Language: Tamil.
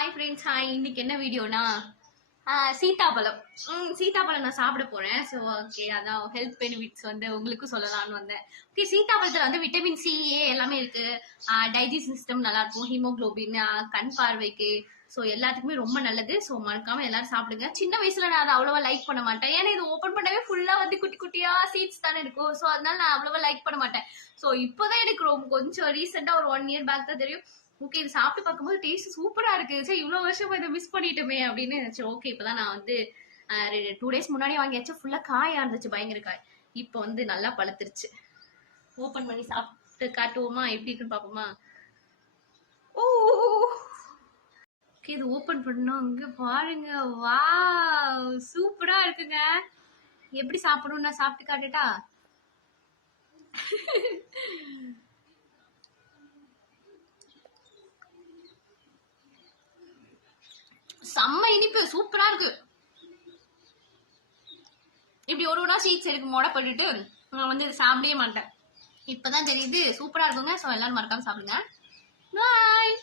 ஹாய் ஃப்ரெண்ட்ஸ் ஹாய் இன்னைக்கு என்ன வீடியோனா? சீதாப்பழம் ம் சீதாப்பழம் நான் சாப்பிட போறேன். ஸோ ஓகே அதான் ஹெல்த் பெனிஃபிட்ஸ் வந்து உங்களுக்கும் சொல்லலாம்னு வந்தேன். ஓகே சீதாப்பழத்தில் வந்து விட்டமின் சி ஏ எல்லாமே இருக்கு. டைஜஸ்ட் சிஸ்டம் நல்லா இருக்கும் ஹீமோக்ளோபின் கண் பார்வைக்கு. ஸோ எல்லாத்துக்குமே ரொம்ப நல்லது. ஸோ மறக்காமல் எல்லாரும் சாப்பிடுங்க. சின்ன வயசுல நான் அதை அவ்வளோவா லைக் பண்ண மாட்டேன். ஏன்னா இது ஓப்பன் பண்ணவே ஃபுல்லாக வந்து குட்டி குட்டியாக சீட்ஸ் தானே இருக்கும். ஸோ அதனால நான் அவ்வளோவா லைக் பண்ண மாட்டேன். ஸோ இப்போதான் எனக்கு ரொம்ப கொஞ்சம் ரீசெண்டாக ஒரு ஒன் இயர் பேக் தான் தெரியும். ஓகே இது சாப்பிட்டு பார்க்கும்போது டேஸ்ட் சூப்பரா இருக்கு. சரி இவ்வளவு வருஷமா இதை மிஸ் பண்ணிட்டோமே அப்படின்னு நினைச்சேன் ஓகே இப்பதான் நான் வந்து டூ டேஸ் முன்னாடி வாங்கியாச்சு. ஃபுல்லா காயா இருந்துச்சு பயங்கர காய். இப்போ வந்து நல்லா பழுத்துருச்சு. ஓபன் பண்ணி சாப்பிட்டு காட்டுவோமா? எப்படி இருக்குன்னு பாப்போமா ஓ! ஓகே இது ஓபன் பண்ணோம். இங்க பாருங்க. வா சூப்பரா இருக்குங்க. எப்படி சாப்பிடணும் நான் சாப்பிட்டு காட்டுட்டா? செம்ம இனிப்பு சூப்பரா இருக்கு. இப்படி ஒரு ஒன்றா சீட்ஸ் எடுக்க மொட பண்ணிட்டு நான் வந்து இதை சாப்பிடவே மாட்டேன். இப்பதான் தெரியுது சூப்பரா இருக்குங்க. ஸோ எல்லாரும் மறக்காம சாப்பிடுங்க. பாய்